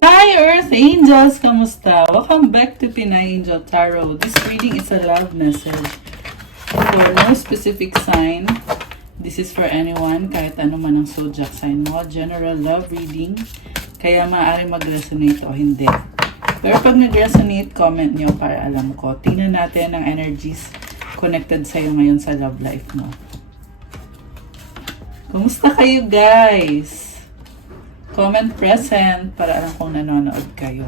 Hi Earth Angels! Kamusta? Welcome back to Pinay Angel Tarot. This reading is a love message. For no specific sign, this is for anyone, kahit ano man ang zodiac sign mo. General love reading, kaya maaari mag-resonate o hindi. Pero pag nag-resonate, comment nyo para alam ko. Tingnan natin ang energies connected sa'yo ngayon sa love life mo. Kumusta kayo guys? Comment present para alam kung nanonood kayo.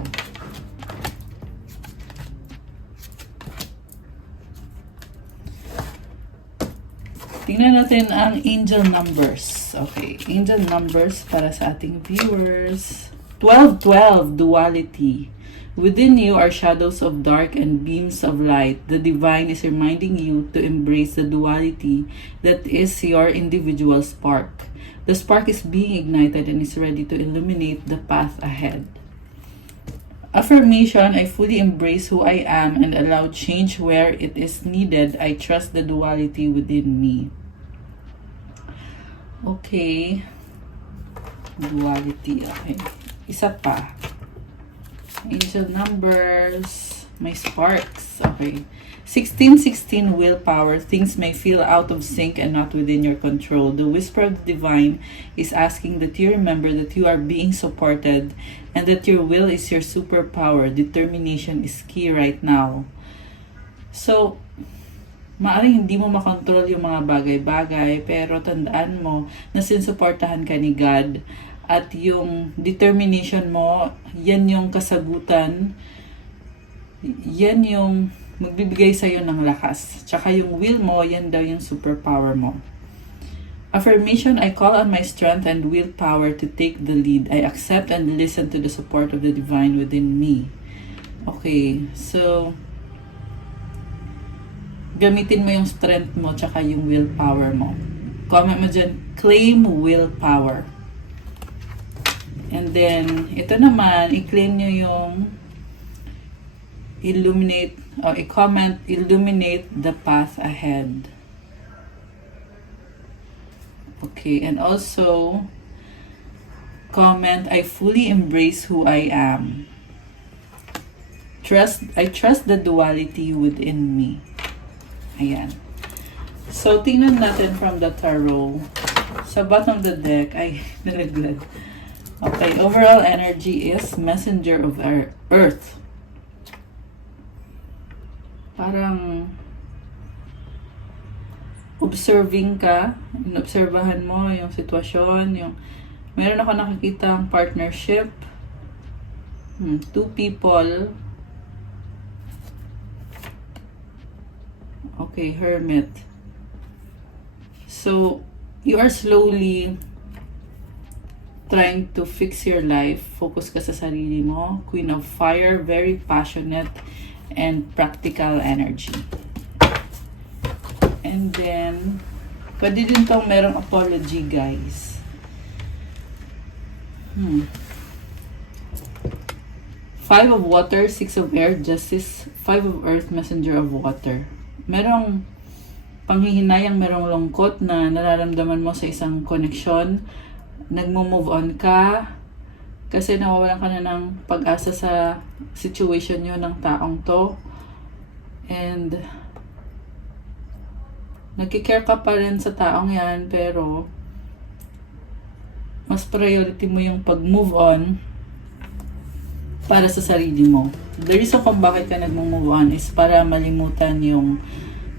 Tingnan natin ang angel numbers. Okay, angel numbers para sa ating viewers. 12-12, duality. Within you are shadows of dark and beams of light. The divine is reminding you to embrace the duality that is your individual spark. The spark is being ignited and is ready to illuminate the path ahead. Affirmation, I fully embrace who I am and allow change where it is needed. I trust the duality within me. Okay. Duality. Okay. Isa pa. Angel numbers. My sparks. Okay. 1616 willpower. Things may feel out of sync and not within your control. The whisper of the divine is asking that you remember that you are being supported and that your will is your superpower. Determination is key right now. So, maaaring hindi mo makontrol yung mga bagay-bagay, pero tandaan mo na sinusuportahan ka ni God at yung determination mo, yan yung kasagutan, yan yung magbibigay sa'yo ng lakas. Tsaka yung will mo, yan daw yung superpower mo. Affirmation, I call on my strength and willpower to take the lead. I accept and listen to the support of the divine within me. Okay, so gamitin mo yung strength mo tsaka yung willpower mo. Comment mo dyan, claim willpower. And then, ito naman, i-claim nyo yung illuminate, or i-comment, illuminate the path ahead. Okay, and also, comment, I fully embrace who I am. I trust the duality within me. Ayan. So, tingnan natin from the tarot. Sa bottom of the deck, ay, nalaglag. Okay, overall energy is messenger of earth. Parang observing ka, inobserbahan mo yung sitwasyon, yung meron ako nakikita ang partnership, two people. Okay, hermit. So, you are slowly trying to fix your life. Focus ka sa sarili mo. Queen of Fire, very passionate and practical energy. And then, pwede din tong merong apology, guys. 5 of water, 6 of air, justice, 5 of earth, messenger of water. Merong panghihinayang, merong lungkot na nararamdaman mo sa isang koneksyon. Nagmo-move on ka kasi nawawalan ka na ng pag-asa sa situation nyo ng taong to. And nagkikare ka pa rin sa taong yan, pero mas priority mo yung pag-move on para sa sarili mo. The reason kung bakit ka nag-move on is para malimutan yung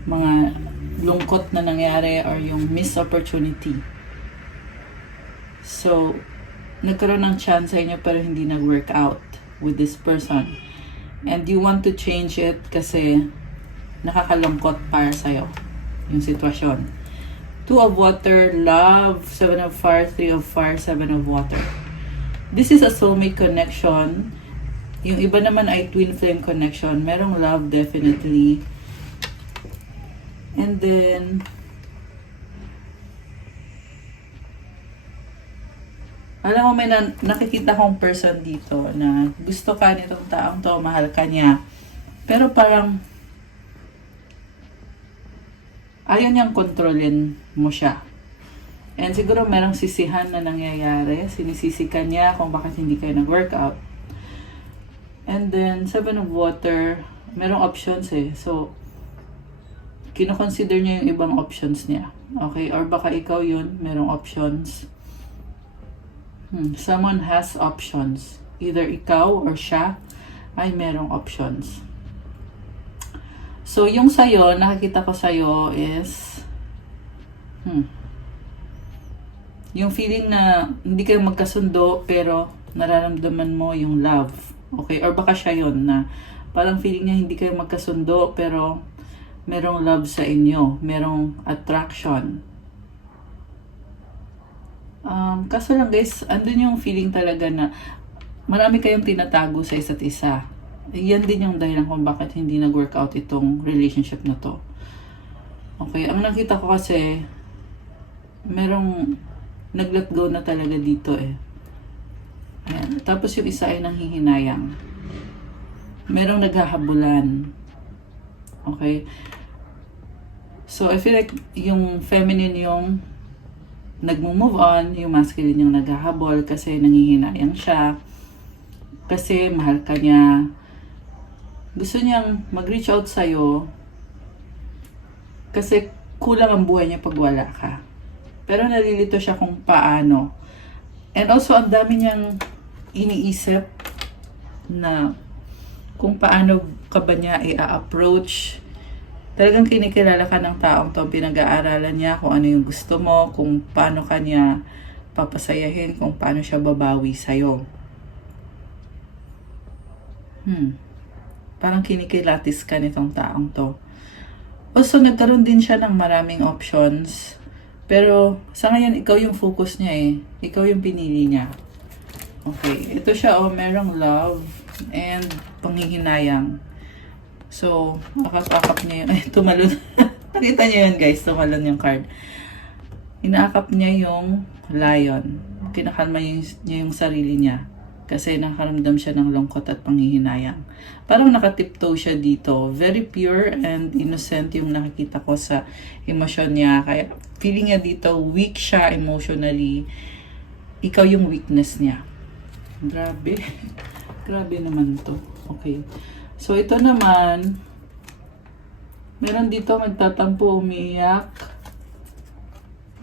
mga lungkot na nangyari or yung missed opportunity. So, nagkaroon ng chance sa inyo pero hindi nag-work out with this person. And you want to change it kasi nakakalungkot para sa'yo yung sitwasyon. 2 of water, love, 7 of fire, 3 of fire, 7 of water. This is a soulmate connection. Yung iba naman ay twin flame connection. Merong love definitely. And then, alam mo, may nakikita kong person dito na gusto ka nitong taong to, mahal ka niya. Pero parang ayaw niyang kontrolin mo siya. And siguro merong sisihan na nangyayari. Sinisisi ka niya kung bakit hindi kayo nag-workout. And then, Seven of Water, merong options eh. So, kinoconsider niya yung ibang options niya. Okay? Or baka ikaw yun, merong options. Someone has options. Either ikaw or siya ay merong options. So, yung sa'yo, nakikita ko sa'yo is yung feeling na hindi kayo magkasundo pero nararamdaman mo yung love. Okay? Or baka siya yun na parang feeling niya hindi kayo magkasundo pero merong love sa inyo. Merong attraction. Kaso lang guys, andun yung feeling talaga na marami kayong tinatago sa isa't isa. Yan din yung dahilan kung bakit hindi nag-workout itong relationship na to. Okay, ang nakita ko kasi merong nag-let go na talaga dito eh. Ayan. Tapos yung isa ay nanghihinayang. Merong naghahabulan. Okay? So, I feel like yung feminine yung nagmo-move on, yung masculine yung naghahabol kasi nanghihinayang siya. Kasi mahal ka niya. Gusto niyang mag-reach out sa'yo kasi kulang ang buhay niya pag wala ka. Pero nalilito siya kung paano. And also, ang dami niyang iniisip na kung paano ka ba niya i-approach. Talagang kinikilala ka ng taong to, pinag-aaralan niya kung ano yung gusto mo, kung paano ka niya papasayahin, kung paano siya babawi sa'yo. Parang kinikilatis ka nitong taong to. Also, nagkaroon din siya ng maraming options. Pero, sa ngayon, ikaw yung focus niya eh. Ikaw yung pinili niya. Okay. Ito siya, merong love and panghihinayang. So, akap-akap niya yun. Ay, tumalon. Nakita niyo yun, guys. Tumalon yung card. Inaakap niya yung lion. Kinakalma niya yung sarili niya. Kasi nakaramdam siya ng lungkot at panghihinayang. Parang nakatiptoe siya dito. Very pure and innocent yung nakikita ko sa emosyon niya. Kaya feeling niya dito, weak siya emotionally. Ikaw yung weakness niya. Grabe. Grabe naman to. Okay. So ito naman, meron dito magtatampo, umiiyak,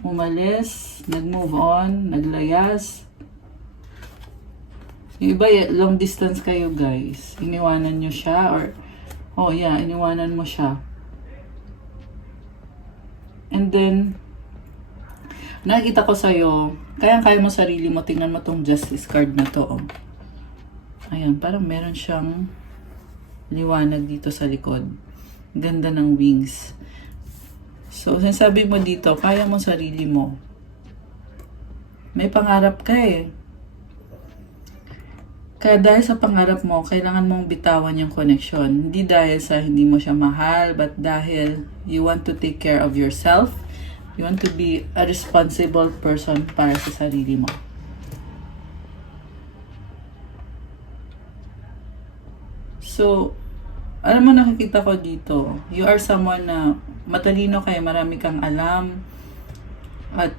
umalis, nag-move on, naglayas. Yung iba, long distance kayo guys. Iniwanan nyo siya or, iniwanan mo siya. And then, nakikita ko sa'yo, kaya mo sarili mo, tingnan mo tong justice card na to. Oh. Ayan, parang meron siyang liwanag dito sa likod. Ganda ng wings. So, sinasabi mo dito, kaya mo sarili mo. May pangarap ka eh. Kaya dahil sa pangarap mo, kailangan mong bitawan yung connection. Hindi dahil sa hindi mo siya mahal, but dahil you want to take care of yourself. You want to be a responsible person para sa sarili mo. So, alam mo, nakikita ko dito, you are someone na matalino kayo, marami kang alam, at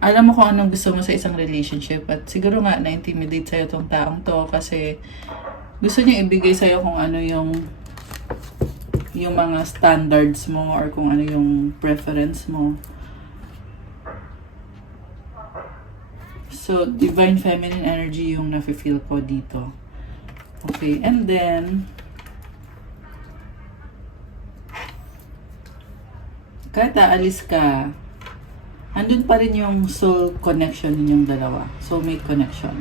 alam mo kung anong gusto mo sa isang relationship. At siguro nga, na-intimidate sa'yo tong taong to kasi gusto niya ibigay sa'yo kung ano yung mga standards mo or kung ano yung preference mo. So, divine feminine energy yung nafe-feel ko dito. Okay, and then kahit aalis ka, andun pa rin yung soul connection ninyong dalawa. Soulmate connection.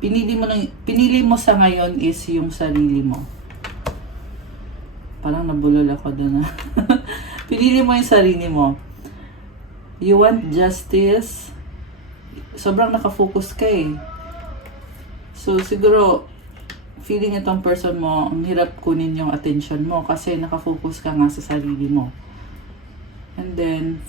Pinili mo sa ngayon is yung sarili mo. Parang nabulol ako doon. Pinili mo yung sarili mo. You want justice. Sobrang nakafocus ka eh. So siguro feeling itong person mo, ang hirap kunin yung attention mo kasi nakafocus ka nga sa sarili mo. And then,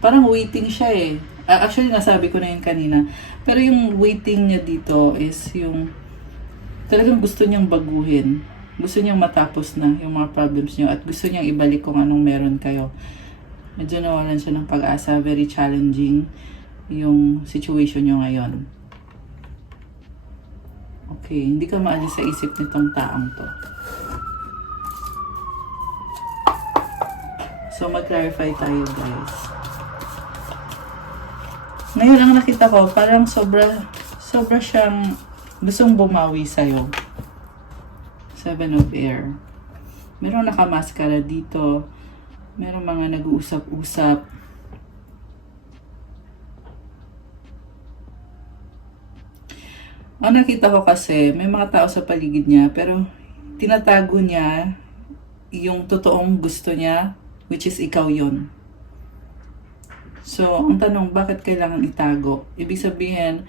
parang waiting siya eh. Actually, nasabi ko na yun kanina. Pero yung waiting niya dito is yung talagang gusto niyang baguhin. Gusto niyang matapos na yung mga problems niyo at gusto niyang ibalik kung anong meron kayo. Medyo nawalan siya ng pag-asa. Very challenging yung situation niyo ngayon. Okay, hindi ka maalis sa isip nitong taong to. So, mag-clarify tayo, guys. Ngayon, ang nakita ko, parang sobra siyang gustong bumawi sa'yo. 7 of Air. Merong nakamaskara dito. Merong mga nag-uusap-usap. Ang nakita ko kasi, may mga tao sa paligid niya, pero tinatago niya yung totoong gusto niya, which is ikaw yon. So, ang tanong, bakit kailangan itago? Ibig sabihin,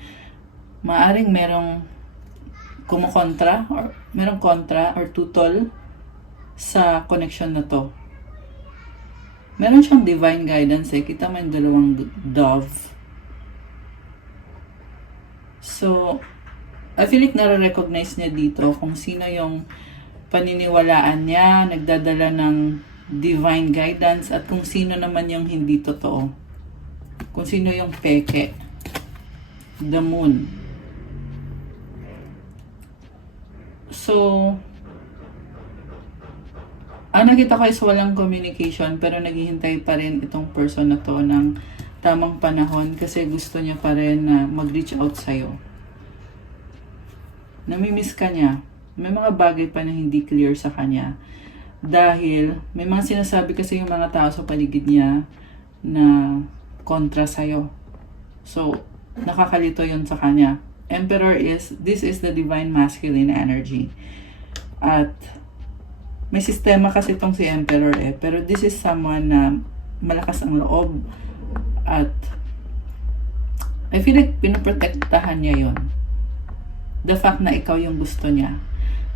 maaring merong kumukontra, or merong kontra, or tutol sa connection na to. Meron siyang divine guidance eh. Kita mo yung dalawang dove. So, I feel like nare-recognize niya dito kung sino yung paniniwalaan niya, nagdadala ng divine guidance, at kung sino naman yung hindi totoo. Kung sino yung peke. The Moon. So, ang nakita ko is walang communication, pero naghihintay pa rin itong person na to ng tamang panahon kasi gusto niya pa rin na mag-reach out sa'yo. Namimiss ka niya. May mga bagay pa na hindi clear sa kanya. Dahil may mga sinasabi kasi yung mga tao sa paligid niya na kontra sa'yo. So, nakakalito yun sa kanya. Emperor this is the divine masculine energy. At may sistema kasi itong si Emperor eh. Pero this is someone na malakas ang loob. At I feel like pinoprotektahan niya yun. The fact na ikaw yung gusto niya.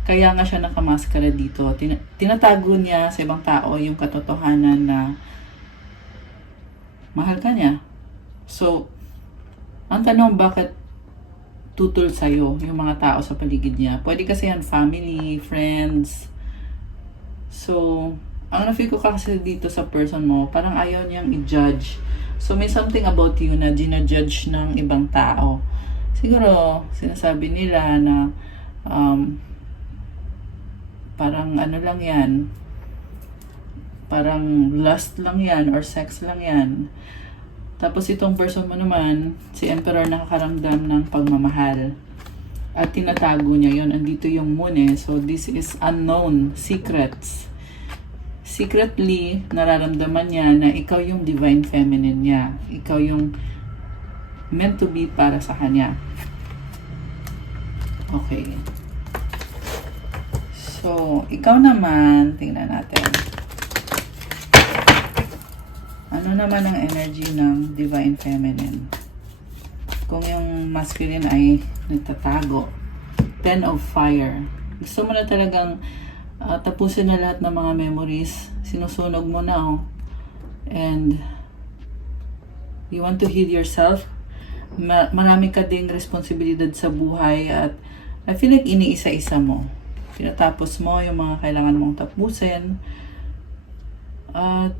Kaya nga siya nakamaskara dito. Tinatago niya sa ibang tao yung katotohanan na mahal ka niya. So, ang tanong, bakit tutol sa'yo yung mga tao sa paligid niya? Pwede kasi yan family, friends. So, ang na-feel ko kasi dito sa person mo, parang ayaw niyang i-judge. So, may something about you na ginajudge ng ibang tao. Siguro, sinasabi nila na parang ano lang yan, parang lust lang yan or sex lang yan. Tapos itong person mo naman, si Emperor, nakakaramdam ng pagmamahal. At tinatago niya yun. Andito yung Moon eh. So this is unknown, secrets. Secretly, nararamdaman niya na ikaw yung divine feminine niya. Ikaw yung meant to be para sa kanya. Okay. So, ikaw naman, tingnan natin. Ano naman ang energy ng divine feminine? Kung yung masculine ay nagtatago. 10 of Fire. Gusto mo na talagang tapusin na lahat ng mga memories. Sinusunog mo na oh. And you want to heal yourself. Marami ka ding responsibilidad sa buhay at I feel like iniisa-isa mo. Tinatapos mo yung mga kailangan mong tapusin. At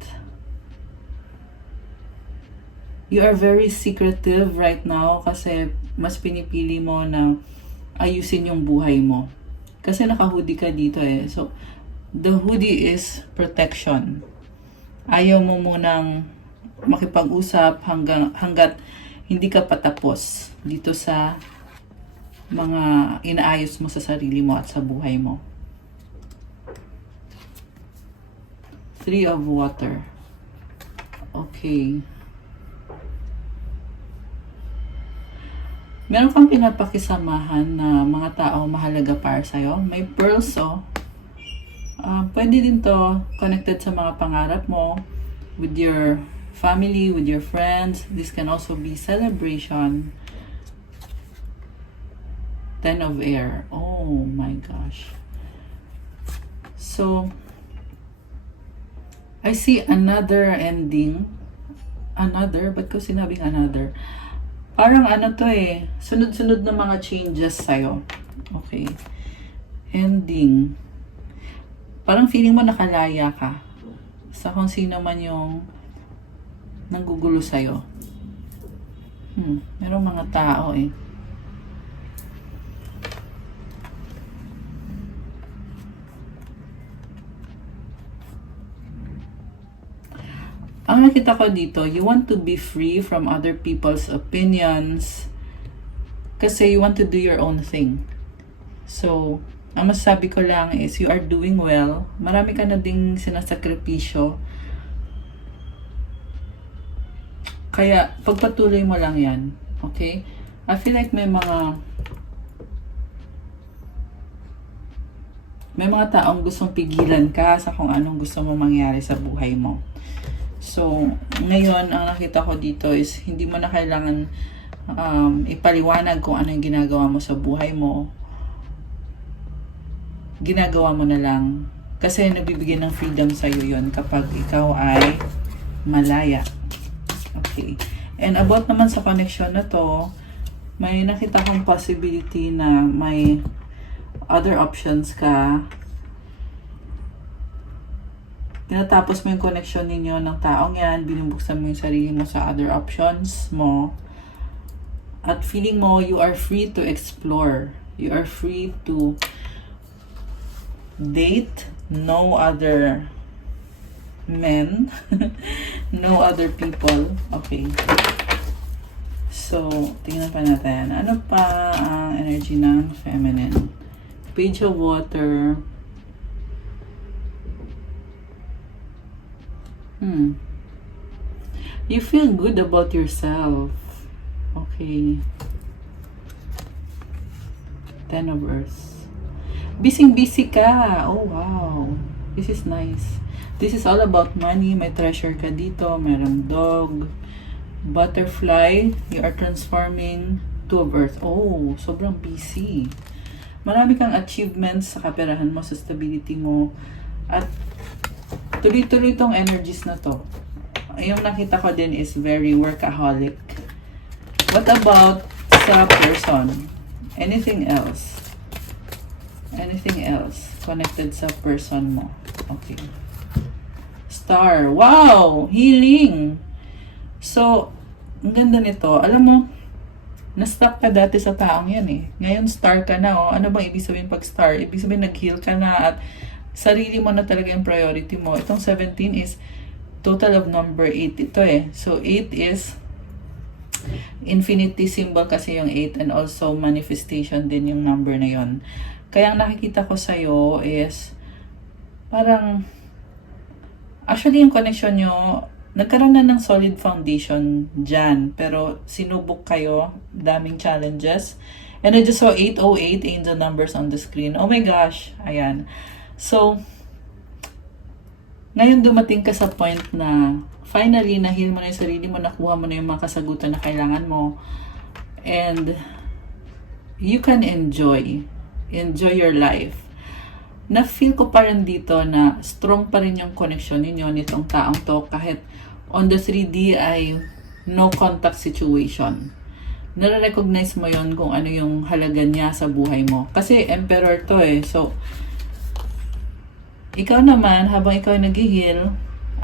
you are very secretive right now kasi mas pinipili mo na ayusin yung buhay mo. Kasi naka-hoodie ka dito eh. So, the hoodie is protection. Ayaw mo munang makipag-usap hanggat hindi ka patapos dito sa mga inaayos mo sa sarili mo at sa buhay mo. 3 of Water. Okay. Meron kang pinapakisamahan na mga tao mahalaga para sa'yo. May pearls oh. Pwede din to connected sa mga pangarap mo with your family, with your friends. This can also be celebration. 10 of Air. Oh my gosh. So, I see another ending. Another? Ba't ko sinabing another? Parang ano to eh. Sunod-sunod na mga changes sa'yo. Okay. Ending. Parang feeling mo nakalaya ka sa kung sino man yung nanggugulo sa'yo. Merong mga tao eh. Ang nakita ko dito, you want to be free from other people's opinions kasi you want to do your own thing. So, ang masasabi ko lang is you are doing well. Marami ka na ding sinasakripisyo. Kaya, pagpatuloy mo lang yan. Okay? I feel like may mga taong gustong pigilan ka sa kung anong gusto mo mangyari sa buhay mo. So, ngayon, ang nakita ko dito is hindi mo na kailangan ipaliwanag kung ano yung ginagawa mo sa buhay mo. Ginagawa mo na lang. Kasi nagbibigay ng freedom sa'yo yun kapag ikaw ay malaya. Okay. And about naman sa connection na to, may nakita kong possibility na may other options ka. Tinatapos mo yung connection ninyo ng taong yan, binubuksan mo yung sarili mo sa other options mo, at feeling mo you are free to explore. You are free to date no other men, no other people. Okay. So, tingnan pa natin. Ano pa ang energy ng feminine? Page of Water. You feel good about yourself. Okay. Ten of Earths. Busy ka. Oh, wow. This is nice. This is all about money. May treasure ka dito. Merong dog. Butterfly. You are transforming. Two of Earths. Oh, sobrang busy. Marami kang achievements sa kaperahan mo, sa stability mo. At tuloy-tuloy tong energies na to. Yung nakita ko din is very workaholic. What about sa person? Anything else? Anything else connected sa person mo? Okay. Star. Wow! Healing! So, ang ganda nito. Alam mo, na-stuck ka dati sa taong yan eh. Ngayon, star ka na. Oh. Ano bang ibig sabihin pag star? Ibig sabihin nag-heal ka na at sarili mo na talaga yung priority mo. Itong 17 is total of number 8 ito eh. So, 8 is infinity symbol kasi yung 8 and also manifestation din yung number na yon. Kaya ang nakikita ko sa'yo is parang actually yung connection nyo nagkaroon na ng solid foundation dyan. Pero sinubok kayo, daming challenges. And I just saw 808 angel numbers on the screen. Oh my gosh. Ayan. So, ngayon dumating ka sa point na finally, na-heal mo na yung sarili mo, nakuha mo na yung mga kasagutan na kailangan mo. And you can enjoy your life. Na-feel ko pa rin dito na strong pa rin yung connection ninyo nitong taong to kahit on the 3D ay no contact situation. Nare-recognize mo yon kung ano yung halaga niya sa buhay mo. Kasi emperor to eh. So, ikaw naman, habang ikaw ay nag-heal,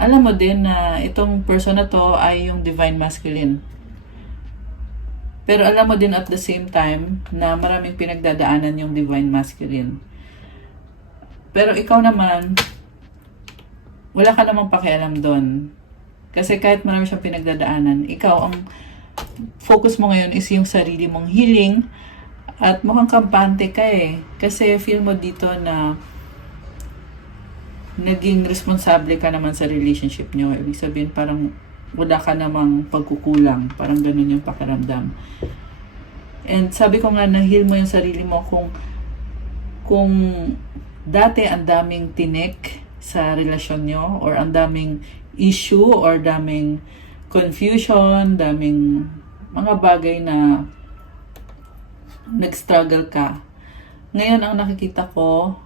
alam mo din na itong person na to ay yung divine masculine. Pero alam mo din at the same time na maraming pinagdadaanan yung divine masculine. Pero ikaw naman, wala ka namang pakialam doon. Kasi kahit marami siyang pinagdadaanan, ikaw, ang focus mo ngayon is yung sarili mong healing at mukhang kampante ka eh. Kasi feel mo dito na naging responsable ka naman sa relationship nyo. Ibig sabihin parang wala ka namang pagkukulang. Parang ganun yung pakiramdam. And sabi ko nga, na-heal mo yung sarili mo kung dati ang daming tinik sa relasyon nyo or ang daming issue or daming confusion, daming mga bagay na nag-struggle ka. Ngayon ang nakikita ko,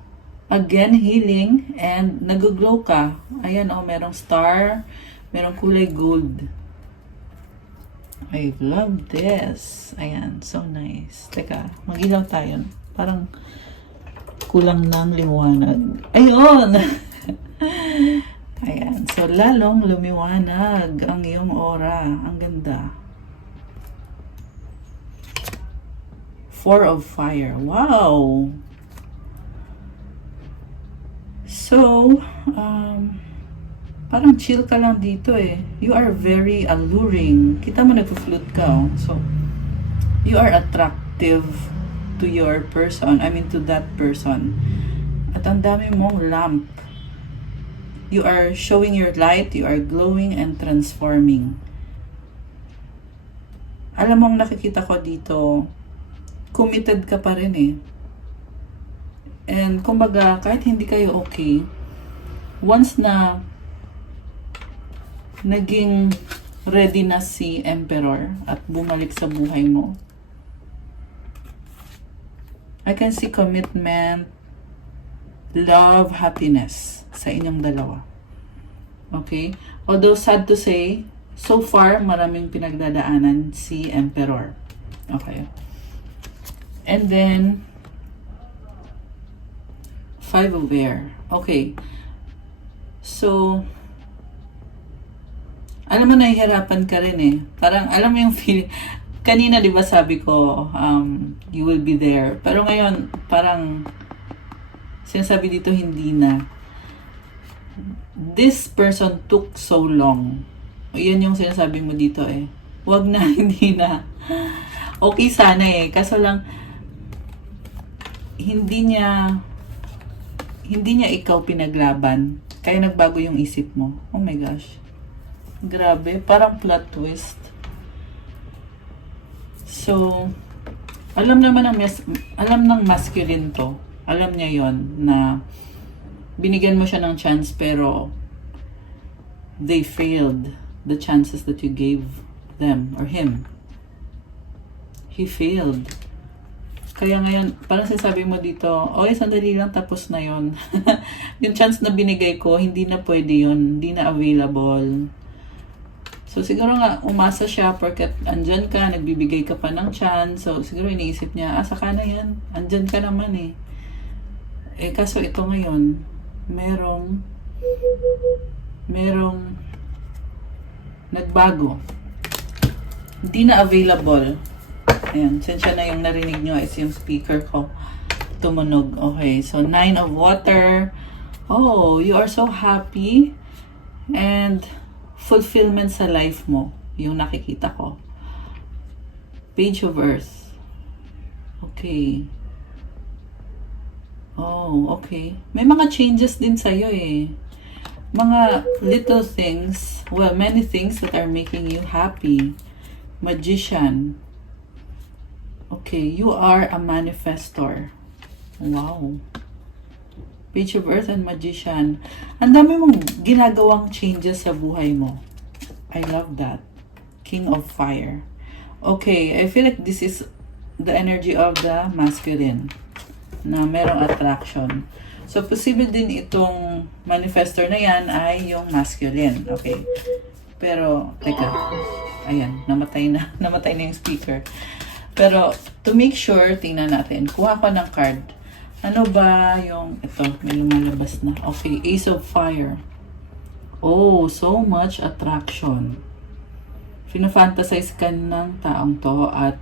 again, healing and nag-glow ka. Ayan, oh, merong star, merong kulay gold. I love this. Ayan, so nice. Teka, mag-ilaw tayo. Parang kulang ng liwanag. Ayun! Ayan. So, lalong lumiwanag ang iyong aura. Ang ganda. Four of Fire. Wow! So, parang chill ka lang dito eh. You are very alluring. Kita mo nag-float ka. Oh. So, you are attractive to your person. I mean, to that person. At ang dami mong lamp. You are showing your light. You are glowing and transforming. Alam mong nakikita ko dito, committed ka pa rin eh. And kumbaga, kahit hindi kayo okay, once na naging ready na si Emperor at bumalik sa buhay mo, I can see commitment, love, happiness sa inyong dalawa. Okay? Although sad to say, so far, maraming pinagdadaanan si Emperor. Okay? And then, Five of Air. Okay. So, alam mo, nahihirapan ka rin eh. Parang, alam mo yung feeling, kanina di ba sabi ko, you will be there. Pero ngayon, parang, sinasabi dito, hindi na. This person took so long. Yan yung sinasabi mo dito eh. Wag na, hindi na. Okay sana eh. Kaso lang, hindi niya ikaw pinaglaban. Kaya nagbago yung isip mo. Oh my gosh. Grabe. Parang plot twist. So, alam ng masculine to. Alam niya yon na binigyan mo siya ng chance pero they failed the chances that you gave them or him. He failed. Kaya ngayon, parang sinasabi mo dito, okay, sandali lang, tapos na yon. Yung chance na binigay ko, hindi na pwede yun. Hindi na available. So, siguro nga, umasa siya porque andyan ka, nagbibigay ka pa ng chance. So, siguro iniisip niya, saka na yan. Andyan ka naman eh. Eh, kaso ito ngayon, merong nagbago. Hindi na available. Ayan, sensya na yung narinig nyo is yung speaker ko tumunog. Okay, so Nine of Water. Oh, you are so happy and fulfillment sa life mo, yung nakikita ko. Page of Earth. Okay. Oh, okay. May mga changes din sa'yo eh. Mga little things, well, many things that are making you happy. Magician. Okay, you are a manifestor. Wow. Page of Earth and Magician. Ang dami mong ginagawang changes sa buhay mo. I love that. King of Fire. Okay, I feel like this is the energy of the masculine na merong attraction. So, posible din itong manifestor na yan ay yung masculine. Okay. Pero, teka. Ayan, namatay na yung speaker. Pero, to make sure, tingnan natin. Kuha ko ng card. Ano ba yung, ito, may lumalabas na. Okay, Ace of Fire. Oh, so much attraction. Fina-fantasize ka ng taong to at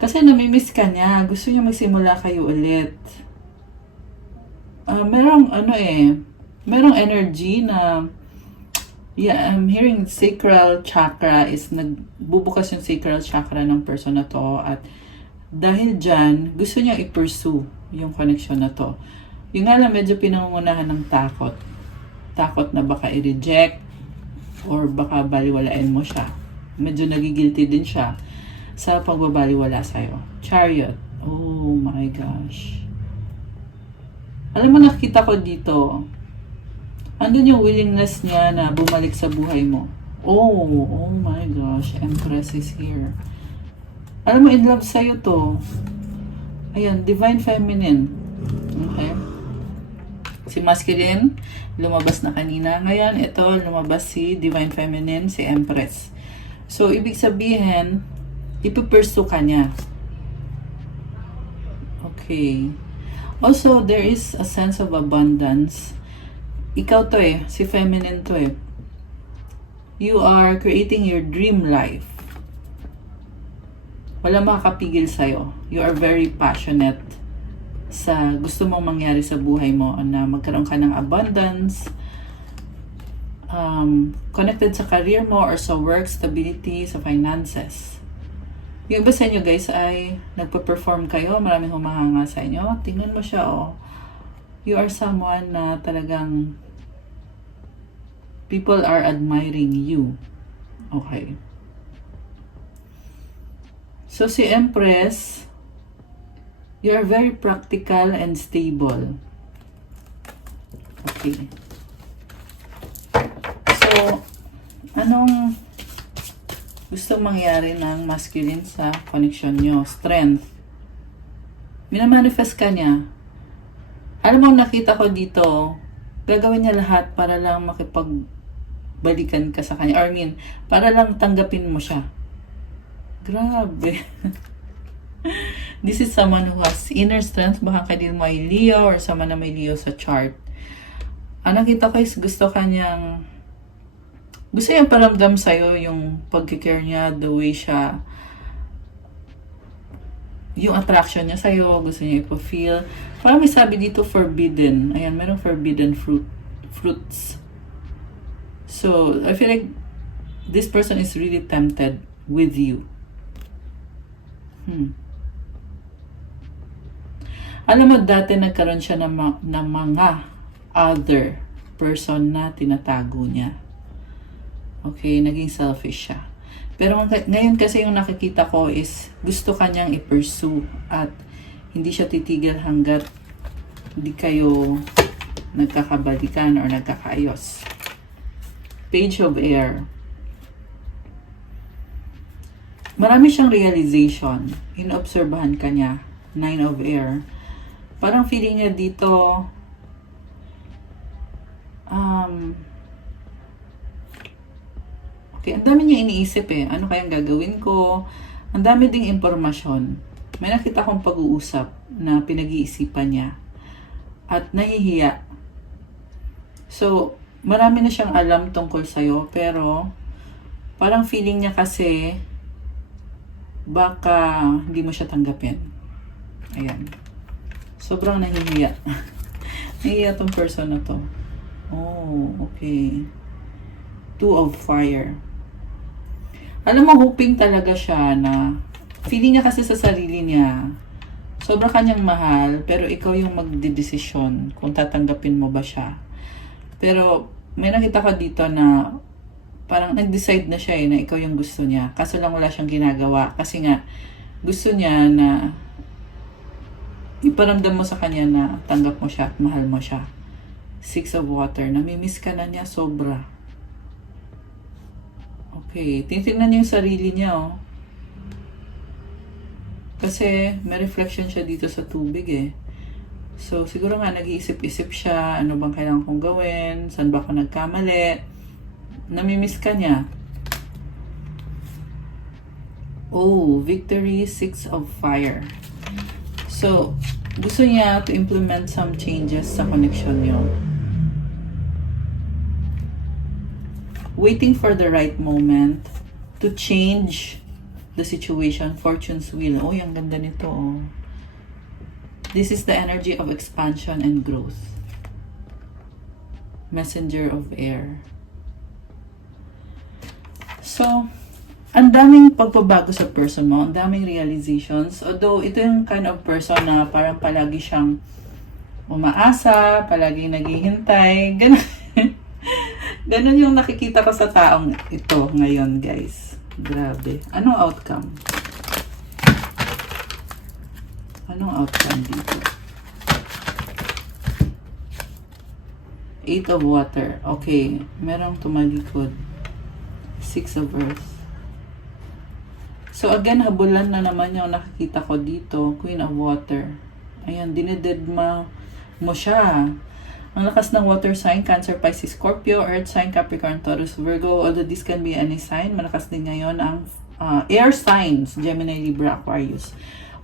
kasi namimiss ka niya. Gusto niya magsimula kayo ulit. Merong merong energy na I'm hearing sacral chakra is nagbubukas yung sacral chakra ng person na to at dahil dyan, gusto niya i-pursue yung connection na to. Yung nga lang medyo pinangungunahan ng takot. Takot na baka i-reject or baka baliwalain mo siya. Medyo nagigilty din siya sa pagbabaliwala sa'yo. Chariot. Oh my gosh. Alam mo, nakita ko dito, andun yung willingness niya na bumalik sa buhay mo. Oh my gosh. Empress is here. Alam mo, in love sa'yo to. Ayan, Divine Feminine. Okay? Si Masculine, lumabas na kanina. Ngayon, ito, lumabas si Divine Feminine, si Empress. So, ibig sabihin, ipupursue ka niya. Okay. Also, there is a sense of abundance. Ikaw to eh, si feminine to eh. You are creating your dream life. Wala makakapigil sa'yo. You are very passionate sa gusto mong mangyari sa buhay mo, na magkaroon ka ng abundance, connected sa career mo or sa work, stability, sa finances. Yung iba sa inyo guys ay nagpa-perform kayo, maraming humahanga sa inyo. Tingnan mo siya, oh. You are someone na talagang people are admiring you. Okay. So si Empress, you are very practical and stable. Okay. So, anong gusto mangyari ng masculine sa connection nyo? Strength. Minamanifest ka niya. Alam mo, nakita ko dito, gagawin niya lahat para lang makipagbalikan ka sa kanya. Or I mean, para lang tanggapin mo siya. Grabe. This is someone who has inner strength. Baka kayo din may Leo or sama na may Leo sa chart. Ang nakita ko is gusto niyang paramdam sa'yo yung pagkikare niya, the way siya, yung attraction niya sa'yo, gusto niya ipa-feel. Parang may sabi dito, forbidden. Ayan, merong forbidden fruits. So, I feel like this person is really tempted with you. Alam mo, dati nagkaroon siya ng mga other person na tinatago niya. Okay, naging selfish siya. Pero ngayon kasi yung nakikita ko is gusto kanyang i-pursue at hindi siya titigil hanggat hindi kayo nagkakabalikan or nagkakaayos. Page of Air. Marami siyang realization. Inobserbahan ka niya. 9 of Air. Parang feeling niya dito, okay, ang dami niya iniisip eh. Ano kayang gagawin ko? Ang dami ding impormasyon. May nakita akong pag-uusap na pinag-iisipan niya. At nahihiya. So, marami na siyang alam tungkol sa'yo. Pero, parang feeling niya kasi, baka hindi mo siya tanggapin. Ayan. Sobrang nahihiya. Nahihiya tong person na to. Oh, okay. 2 of Fire. Alam mo, hoping talaga siya na feeling niya kasi sa sarili niya, sobrang kanyang mahal, pero ikaw yung magdidesisyon kung tatanggapin mo ba siya. Pero may nakita ko dito na parang nag-decide na siya na ikaw yung gusto niya. Kaso lang wala siyang ginagawa. Kasi nga, gusto niya na iparamdam mo sa kanya na tanggap mo siya at mahal mo siya. 6 of Water. Namimiss ka na niya sobra. Okay. Titignan niyo yung sarili niya, oh. Kasi may reflection siya dito sa tubig, eh. So, siguro nga nag-iisip-isip siya. Ano bang kailangan kong gawin? Saan ba ako nagkamali? Namimiss ka niya. Oh, Victory, 6 of Fire. So, gusto niya to implement some changes sa connection niyo. Waiting for the right moment to change the situation. Fortune's Wheel. Oh, yung ganda nito, oh. This is the energy of expansion and growth. Messenger of Air. So, ang daming pagbabago sa person mo, ang daming realizations. Although, ito yung kind of person na parang palagi siyang umaasa, palagi naghihintay, ganun. Ganun yung nakikita ko sa taong ito ngayon, guys. Grabe. Anong outcome? Anong outcome dito? 8 of Water. Okay. Merong tumalikod. 6 of Earth. So, again, habulan na naman yung nakikita ko dito. Queen of Water. Ayan, dinededma mo siya. Ang lakas ng water sign, Cancer, Pisces, Scorpio, Earth sign, Capricorn, Taurus, Virgo. Although this can be any sign, malakas din ngayon ang air signs, Gemini, Libra, Aquarius.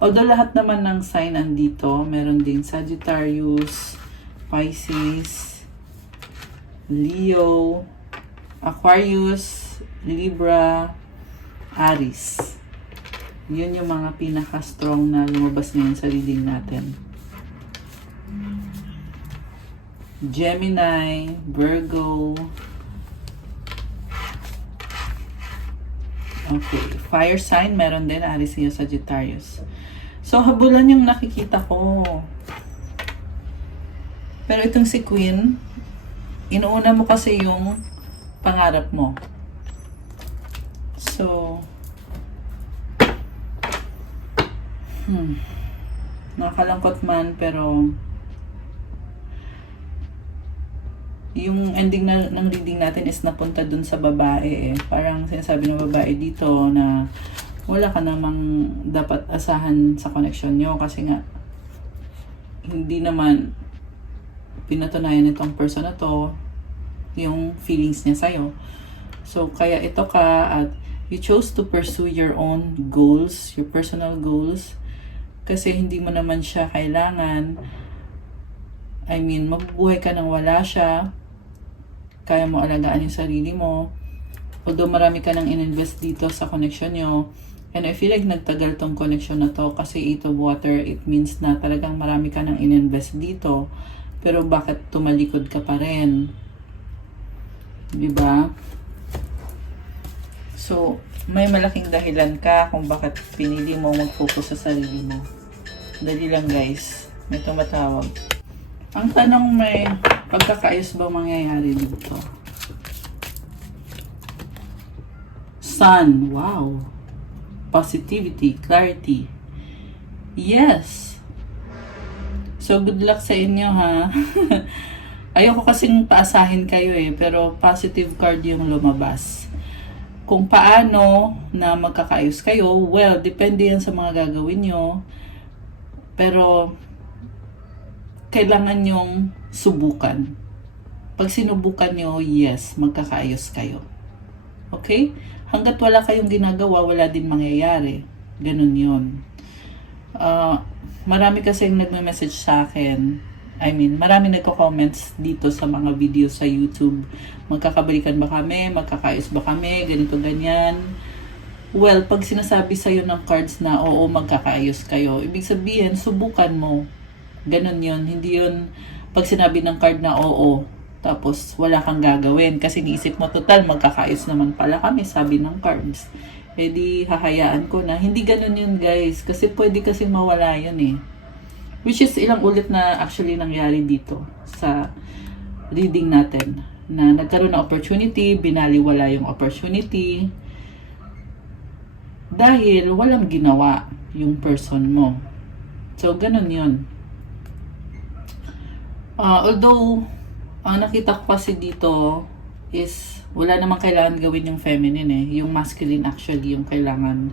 Although lahat naman ng sign andito, meron din Sagittarius, Pisces, Leo, Aquarius, Libra, Aries. Yun yung mga pinaka-strong na lumabas ngayon sa reading natin. Gemini, Virgo. Okay. Fire sign, meron din. Aries, Leo, Sagittarius. So, habulan yung nakikita ko. Pero itong si Queen, inuuna mo kasi yung pangarap mo. So, nakakalangkot man, pero yung ending ng reading natin is napunta dun sa babae eh. Parang sinasabi ng babae dito na wala ka namang dapat asahan sa connection nyo kasi nga hindi naman pinatunayan itong person na to yung feelings niya sa'yo. So, kaya ito ka at you chose to pursue your own goals, your personal goals, kasi hindi mo naman siya kailangan. I mean, mabubuhay ka nang wala siya. Kaya mo alagaan yung sarili mo. Although marami ka nang ininvest dito sa connection nyo. And I feel like nagtagal tong connection na to kasi 8 of water, it means na talagang marami ka nang ininvest dito. Pero bakit tumalikod ka pa rin? Diba? So, may malaking dahilan ka kung bakit pinili mo mag-focus sa sarili mo. Dali lang guys. May tumatawag. Ang tanong, may pagkakaayos ba mangyayari dito? Sun. Wow. Positivity. Clarity. Yes. So, good luck sa inyo ha. Ayoko kasing paasahin kayo eh. Pero positive card yung lumabas. Kung paano na magkakaayos kayo, well, depende yan sa mga gagawin nyo. Pero, kailangan nyong subukan. Pag sinubukan nyo, yes, magkakaayos kayo. Okay? Hanggat wala kayong ginagawa, wala din mangyayari. Ganun yun. Marami kasing nagme-message sa akin. I mean, marami nagko-comments dito sa mga video sa YouTube. Magkakabalikan ba kami? Magkakaayos ba kami? Ganito, ganyan. Well, pag sinasabi sa'yo ng cards na oo, magkakaayos kayo, ibig sabihin, subukan mo. Ganon yun. Hindi yun pag sinabi ng card na oo, tapos wala kang gagawin. Kasi niisip mo, total, magkakaayos naman pala kami, sabi ng cards. Eh di, hahayaan ko na. Hindi ganon yun, guys. Kasi pwede kasi mawala yun eh. Which is ilang ulit na actually nangyari dito sa reading natin. Na nagkaroon ng opportunity, binaliwala yung opportunity. Dahil walang ginawa yung person mo. So, ganun yun. Although, ang nakita ko kasi dito is wala namang kailangan gawin yung feminine eh. Yung masculine actually yung kailangan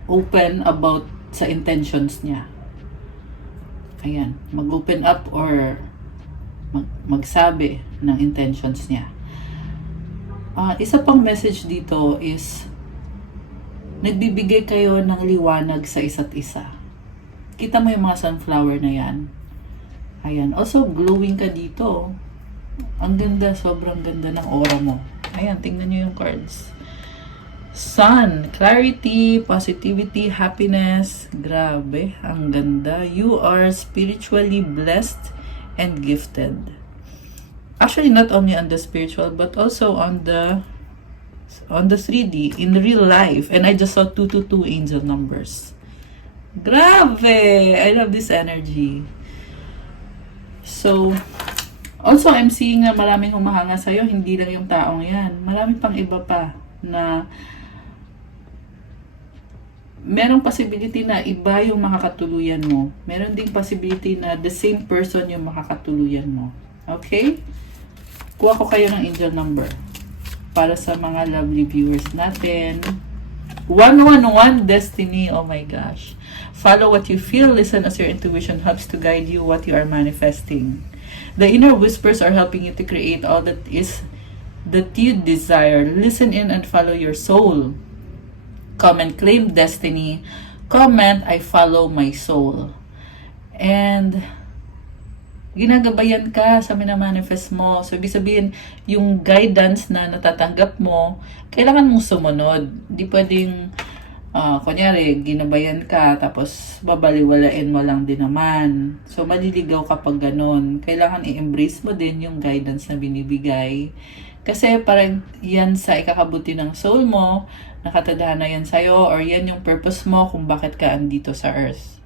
mag-open about sa intentions niya. Ayan. Mag-open up or magsabi ng intentions niya. Isa pang message dito is nagbibigay kayo ng liwanag sa isa't isa. Kita mo yung mga sunflower na yan. Ayan. Also, glowing ka dito. Ang ganda. Sobrang ganda ng aura mo. Ayan. Tingnan nyo yung cards. Sun. Clarity, positivity, happiness. Grabe. Ang ganda. You are spiritually blessed and gifted. Actually, not only on the spiritual, but also on the 3D, in real life. And I just saw 222 angel numbers. Grabe! I love this energy. So, also, I'm seeing na maraming humahanga sa'yo. Hindi lang yung taong yan. Marami pang iba pa na merong possibility na iba yung makakatuluyan mo. Meron ding possibility na the same person yung makakatuluyan mo. Okay? Kuha ko kayo ng angel number para sa mga lovely viewers natin. 111 destiny. Oh my gosh. Follow what you feel. Listen as your intuition helps to guide you what you are manifesting. The inner whispers are helping you to create all that you desire. Listen in and follow your soul. Comment, claim destiny. Comment, I follow my soul. And ginagabayan ka sa minamanifest mo. So, ibig sabihin, yung guidance na natatanggap mo, kailangan mong sumunod. Hindi pwedeng, kunyari, ginabayan ka, tapos babaliwalain mo lang din naman. So, maliligaw kapag ganun. Kailangan i-embrace mo din yung guidance na binibigay. Kasi parang yan sa ikakabuti ng soul mo, nakatadhana yan sa'yo, or yan yung purpose mo kung bakit ka andito sa earth.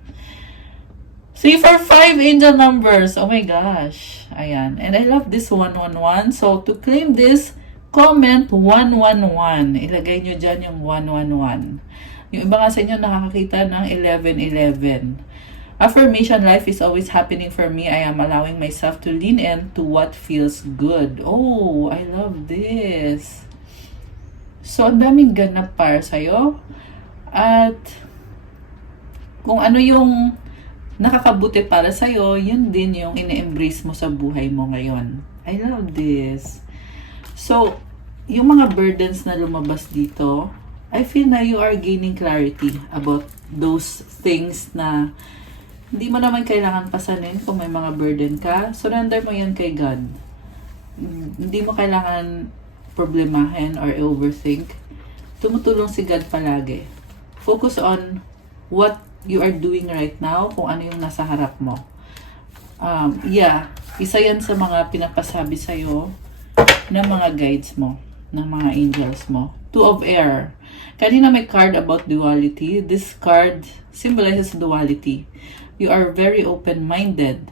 3, 4, 5 angel numbers. Oh my gosh. Ayan. And I love this 111. So, to claim this, comment 111. Ilagay nyo dyan yung 111. Yung iba nga sa inyo nakakakita ng 1111. Affirmation, life is always happening for me. I am allowing myself to lean in to what feels good. Oh, I love this. So, ang daming ganap para sa'yo. At kung ano yung nakakabuti para sa'yo, yun din yung ine-embrace mo sa buhay mo ngayon. I love this. So, yung mga burdens na lumabas dito, I feel na you are gaining clarity about those things na hindi mo naman kailangan pasanin kung may mga burden ka. Surrender mo yan kay God. Hindi mo kailangan problemahin or overthink. Tumutulong si God palagi. Focus on what you are doing right now, kung ano yung nasa harap mo. Isa yan sa mga pinapasabi sa'yo ng mga guides mo, ng mga angels mo. 2 of Air. Kanina may card about duality. This card symbolizes duality. You are very open-minded.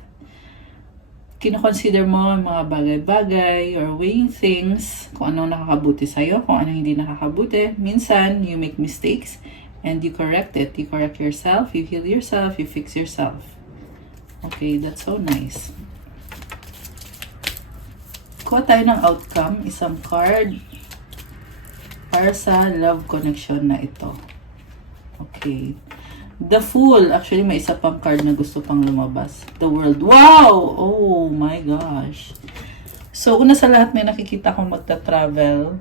Kinoconsider mo ang mga bagay-bagay, you're weighing things, kung anong nakakabuti sa'yo, kung anong hindi nakakabuti. Minsan, you make mistakes, and you correct it. You correct yourself, you heal yourself, you fix yourself. Okay, that's so nice. Kuha tayo ng outcome, isang card para sa love connection na ito. Okay. The Fool. Actually, may isa pang card na gusto pang lumabas. The World. Wow! Oh my gosh. So, una sa lahat, may nakikita akong magta-travel.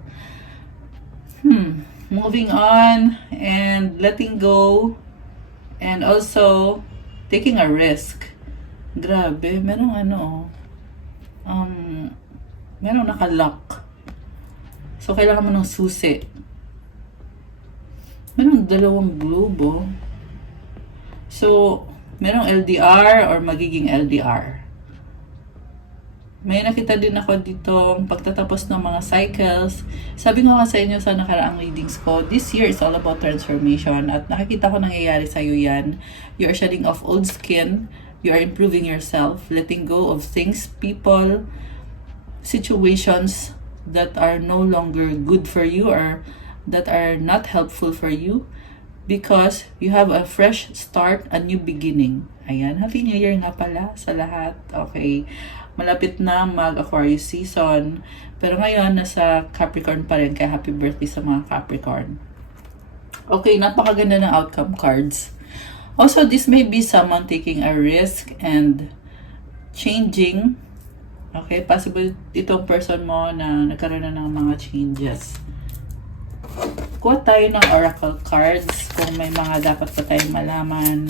Moving on and letting go and also taking a risk. Grabe, merong merong nakalock. So, kailangan mo ng susi. Merong 2 globe. So, merong LDR or magiging LDR. May nakita din ako dito pagtatapos ng mga cycles. Sabi ko nga sa inyo sa nakaraang readings ko, this year is all about transformation. At nakikita ko nangyayari sa'yo yan. You are shedding off old skin. You are improving yourself. Letting go of things, people, situations that are no longer good for you or that are not helpful for you. Because you have a fresh start, a new beginning. Ayan, Happy New Year nga pala sa lahat. Okay. Malapit na mag-Aquarius season. Pero ngayon, nasa Capricorn pa rin. Kaya happy birthday sa mga Capricorn. Okay, napakaganda ng outcome cards. Also, this may be someone taking a risk and changing. Okay, possible itong person mo na nagkaroon na ng mga changes. Kuha tayo ng oracle cards kung may mga dapat pa tayong malaman.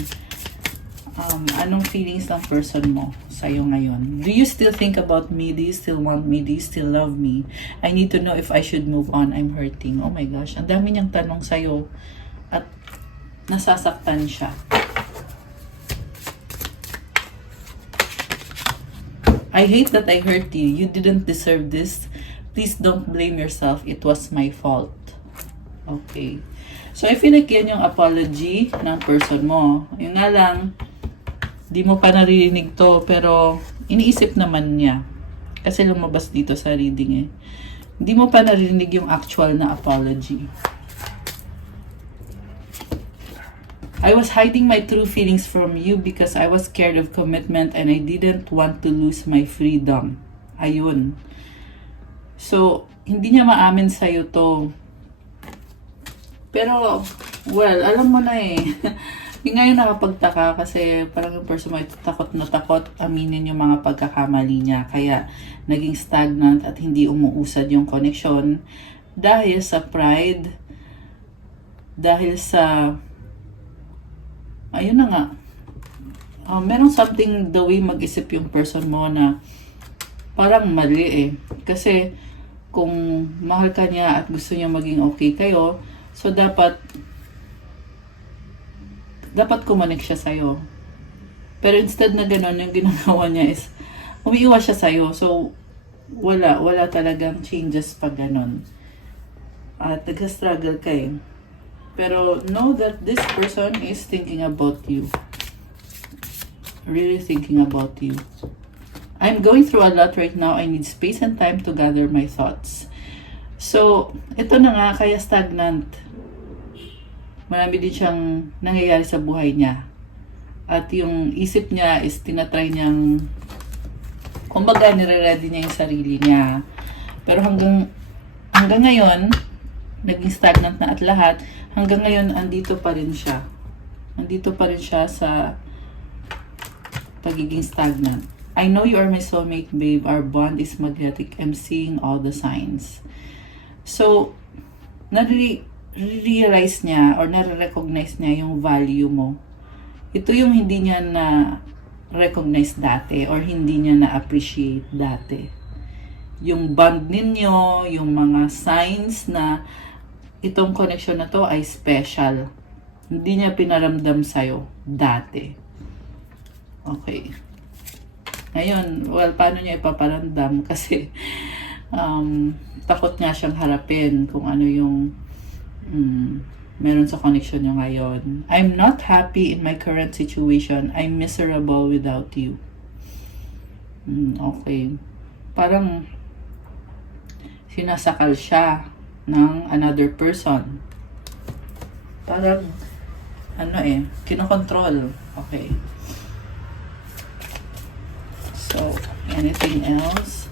Anong feelings ng person mo sa'yo ngayon? Do you still think about me? Do you still want me? Do you still love me? I need to know if I should move on. I'm hurting. Oh my gosh, ang dami niyang tanong sa'yo at nasasaktan siya. I hate that I hurt you. You didn't deserve this. Please don't blame yourself. It was my fault. Okay. So, I feel like yan yung apology ng person mo. Yung nga lang, di mo pa naririnig to, pero iniisip naman niya. Kasi lumabas dito sa reading eh. Di mo pa naririnig yung actual na apology. I was hiding my true feelings from you because I was scared of commitment and I didn't want to lose my freedom. Ayun. So, hindi niya maamin sa'yo to. Pero, well, alam mo na eh. Yung ngayon nakapagtaka kasi parang yung person mo takot na takot aminin yung mga pagkakamali niya. Kaya naging stagnant at hindi umuusad yung connection dahil sa pride Dahil sa, ayun na nga, merong something the way mag-isip yung person mo na parang mali eh. Kasi kung mahal ka niya at gusto niya maging okay kayo, so dapat kumonek siya sa'yo. Pero instead na gano'n, yung ginagawa niya is umiiwas siya sa'yo. So wala talagang changes pag gano'n. At nag-struggle ka eh. Pero know that this person is thinking about you. Really thinking about you. I'm going through a lot right now. I need space and time to gather my thoughts. So, ito na nga, kaya stagnant. Marami din siyang nangyayari sa buhay niya. At yung isip niya is tinatry niyang, kumbaga, nire-ready niya yung sarili niya. Pero hanggang ngayon, naging stagnant na at lahat, hanggang ngayon, andito pa rin siya. Andito pa rin siya sa pagiging stagnant. I know you are my soulmate, babe. Our bond is magnetic. I'm seeing all the signs. So, nare-realize niya or nare-recognize niya yung value mo. Ito yung hindi niya na-recognize dati or hindi niya na-appreciate dati. Yung bond ninyo, yung mga signs na itong connection na to ay special. Hindi niya pinaramdam sa'yo dati. Okay. Ngayon, well, paano niya ipaparamdam? Kasi takot nga siyang harapin kung ano yung meron sa connection niya ngayon. I'm not happy in my current situation. I'm miserable without you. Okay. Parang sinasakal siya ng another person. Parang kinokontrol. Okay. So, anything else?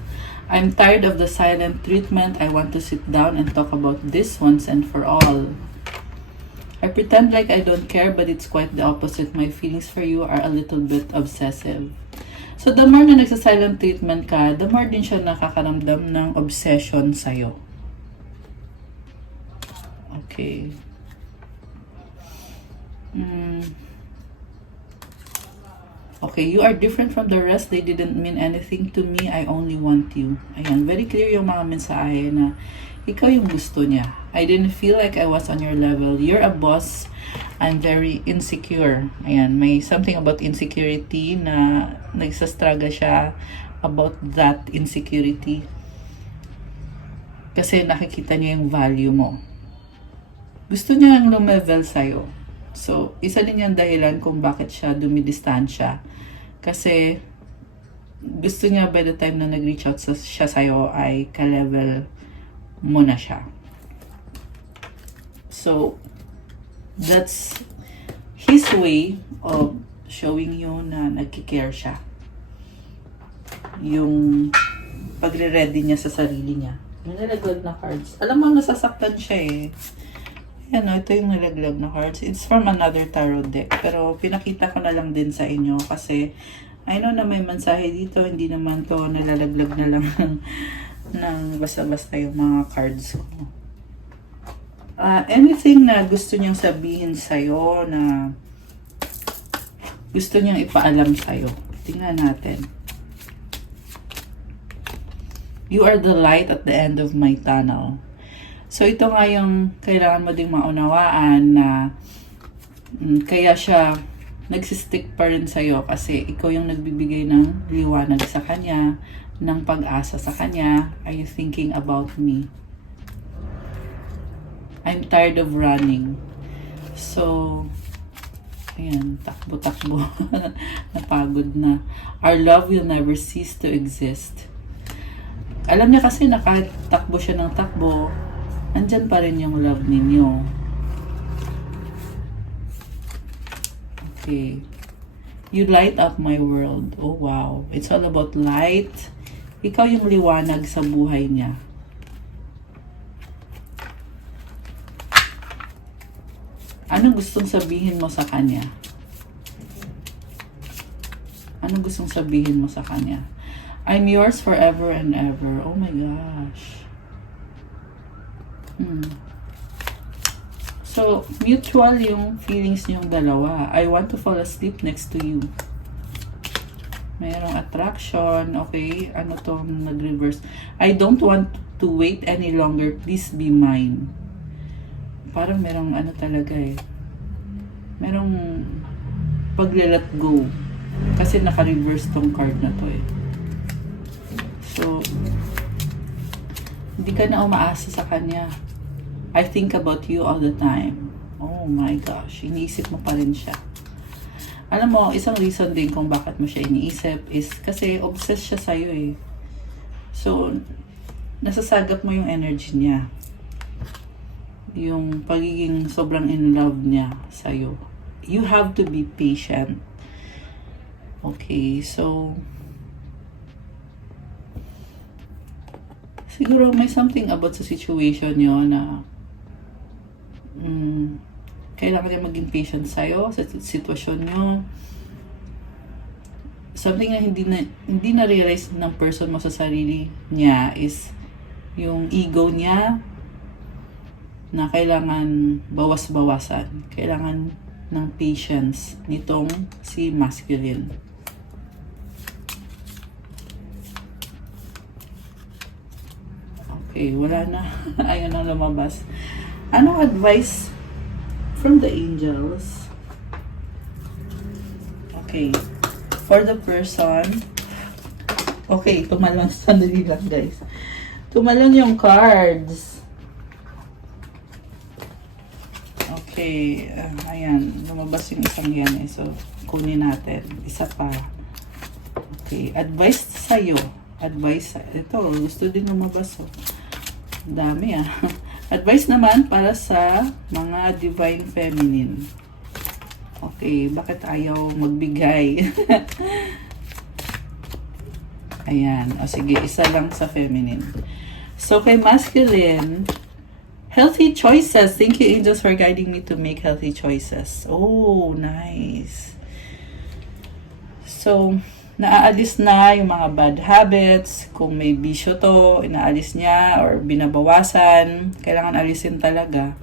I'm tired of the silent treatment. I want to sit down and talk about this once and for all. I pretend like I don't care, but it's quite the opposite. My feelings for you are a little bit obsessive. So, the more na nagsa-silent treatment ka, the more din siya nakakaramdam ng obsession sa'yo. Okay. Okay, you are different from the rest. They didn't mean anything to me. I only want you. Ayan, very clear yung mga mensahe na ikaw yung gusto niya. I didn't feel like I was on your level. You're a boss. I'm very insecure. Ayan, may something about insecurity na nagsastruggle siya about that insecurity. Kasi nakikita niya yung value mo. Gusto niya yung lumevel sa'yo. So, isa din yung dahilan kung bakit siya dumidistansya. Kasi, gusto niya by the time na nag-reach out siya sa'yo ay ka-level mo na siya. So, that's his way of showing you na nagkikare siya. Yung pagre-ready niya sa sarili niya. Yung nilaglag na cards. Alam mo, nasasaktan siya eh. Yan, ito yung nilaglag na cards. It's from another tarot deck. Pero pinakita ko na lang din sa inyo kasi I know na may mensahe dito. Hindi naman to nalalaglag na lang ng basta-basta yung mga cards ko. Anything na gusto niyang sabihin sa'yo na gusto niyang ipaalam sa'yo. Tingnan natin. You are the light at the end of my tunnel. So, ito nga yung kailangan mo ding maunawaan na kaya siya nagsistick pa rin sa'yo kasi ikaw yung nagbibigay ng liwanag sa kanya, ng pag-asa sa kanya. Are you thinking about me? I'm tired of running. So, ayan, takbo-takbo. Napagod na. Our love will never cease to exist. Alam niya kasi nakatakbo siya ng takbo, andyan pa rin yung love ninyo. Okay. You light up my world. Oh, wow. It's all about light. Ikaw yung liwanag sa buhay niya. Anong gustong sabihin mo sa kanya? Anong gustong sabihin mo sa kanya? I'm yours forever and ever. Oh my gosh. So, mutual yung feelings niyong dalawa. I want to fall asleep next to you. Mayroong attraction. Okay, ano to nag-reverse? I don't want to wait any longer. Please be mine. Parang merong ano talaga eh. Merong pag-let go. Kasi naka-reverse tong card na to eh. So, hindi ka na umaasa sa kanya. I think about you all the time. Oh my gosh, iniisip mo pa rin siya. Alam mo, isang reason din kung bakit mo siya iniisip is kasi obsessed siya sa'yo eh. So, nasasagap mo yung energy niya. Yung pagiging sobrang in love niya sa'yo. You have to be patient. Okay, so siguro may something about sa situation nyo na kailangan niya maging patient sa'yo, sa sitwasyon nyo. Something na hindi na realize ng person mo sa sarili niya is yung ego niya na kailangan bawas-bawasan. Kailangan ng patience nitong si masculine. Okay, wala na. Ayun na lumabas. Anong advice from the angels? Okay. For the person. Okay, tumalon. Sandali lang, guys. Tumalon yung cards. Okay. Ayan. Lumabas yung isang yan eh. So, kunin natin. Isa pa. Okay. Advice sa'yo. Advice. Ito, gusto din lumabas. Oh. Dami ah. Advice naman para sa mga divine feminine. Okay, bakit ayaw magbigay? Ayan. O sige, isa lang sa feminine. So, kay masculine, healthy choices. Thank you, angels, for guiding me to make healthy choices. Oh, nice. So, naaalis na yung mga bad habits. Kung may bisyo to, inaalis niya or binabawasan. Kailangan alisin talaga.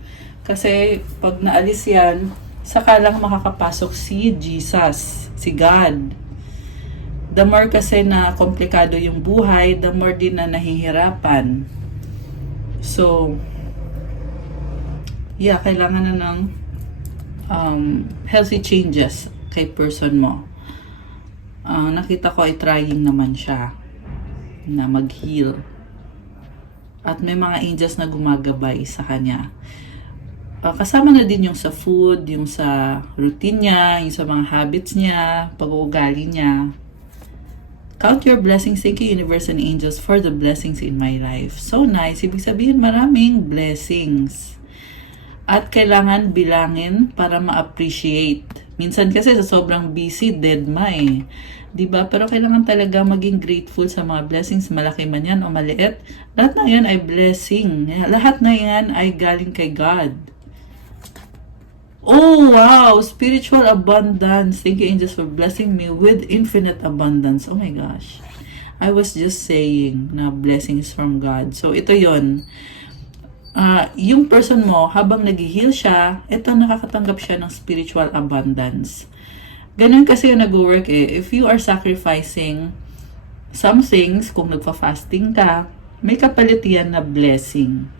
Kasi pag naalis yan, saka lang makakapasok si Jesus, si God. The more kasi na komplikado yung buhay, the more din na nahihirapan. So, yeah, kailangan na ng healthy changes kay person mo. Nakita ko ay trying naman siya na mag-heal. At may mga angels na gumagabay sa kanya. Kasama na din yung sa food, yung sa routine niya, yung sa mga habits niya, pag-uugali niya. Count your blessings. Thank you, universe and angels, for the blessings in my life. So nice. Ibig sabihin, maraming blessings. At kailangan bilangin para ma-appreciate. Minsan kasi sa sobrang busy, dead ma eh. Diba? Pero kailangan talaga maging grateful sa mga blessings, malaki man yan o maliit. Lahat na yan ay blessing. Lahat na yan ay galing kay God. Oh, wow! Spiritual abundance. Thank you, angels, for blessing me with infinite abundance. Oh my gosh. I was just saying na blessings from God. So, ito yon. Yung person mo, habang nag-heal siya, ito nakakatanggap siya ng spiritual abundance. Ganun kasi yung nag-work eh. If you are sacrificing some things, kung nagpa-fasting ka, may kapalit yan na blessing.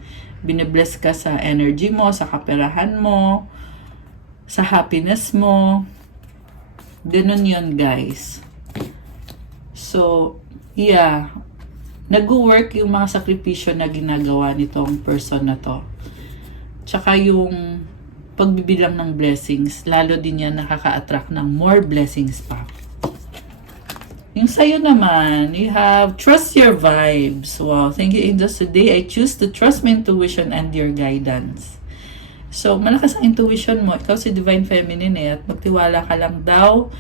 Binibless ka sa energy mo, sa kaperahan mo, sa happiness mo. Ganun yun, guys. So, yeah. Nag-work yung mga sakripisyo na ginagawa nitong person na to. Tsaka yung pagbibilang ng blessings, lalo din yan nakaka-attract ng more blessings pa. Yung sa'yo naman, you have trust your vibes. Wow, thank you, angels. Today, I choose to trust my intuition and your guidance. So, malakas ang intuition mo. Ikaw si Divine Feminine eh, at magtiwala ka lang daw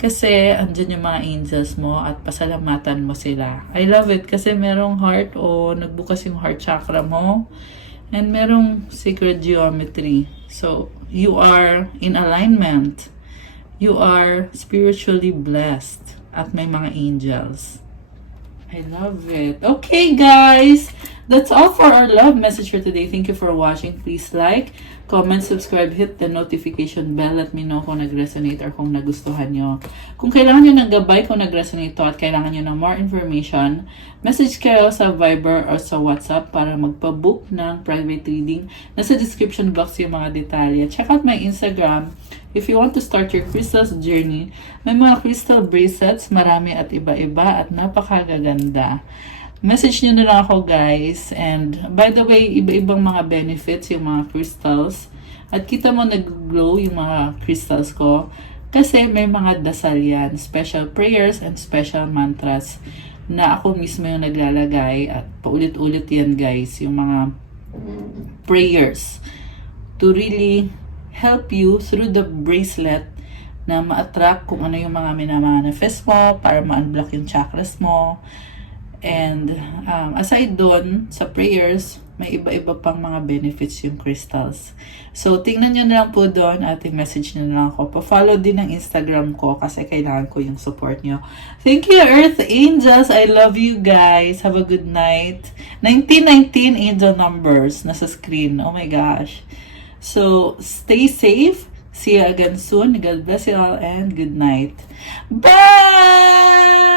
kasi andyan yung mga angels mo at pasalamatan mo sila. I love it kasi merong heart o nagbukas yung heart chakra mo and merong sacred geometry. So, you are in alignment. You are spiritually blessed at may mga angels. I love it. Okay, guys. That's all for our love message for today. Thank you for watching. Please like, comment, subscribe, hit the notification bell. Let me know kung nag-resonate or kung nagustuhan nyo. Kung kailangan nyo ng gabay kung nag-resonate to at kailangan nyo ng more information, message kayo sa Viber or sa WhatsApp para magpa-book ng private reading. Nasa description box yung mga detalye. Check out my Instagram. If you want to start your crystals journey, may mga crystal bracelets, marami at iba-iba at napakagaganda. Message nyo na lang ako, guys. And by the way, iba-ibang mga benefits yung mga crystals. At kita mo nag-glow yung mga crystals ko kasi may mga dasal yan, special prayers and special mantras na ako mismo yung naglalagay at paulit-ulit yan, guys, yung mga prayers to really help you through the bracelet na ma-attract kung ano yung mga minamanifest mo para ma-unblock yung chakras mo. And aside doon, sa prayers, may iba-iba pang mga benefits yung crystals. So, tingnan nyo na lang po doon at message nyo na lang ako. Pa-follow din ng Instagram ko kasi kailangan ko yung support nyo. Thank you, Earth Angels. I love you guys. Have a good night. 1919 angel numbers nasa screen. Oh my gosh. So, stay safe. See you again soon. God bless you all and good night. Bye!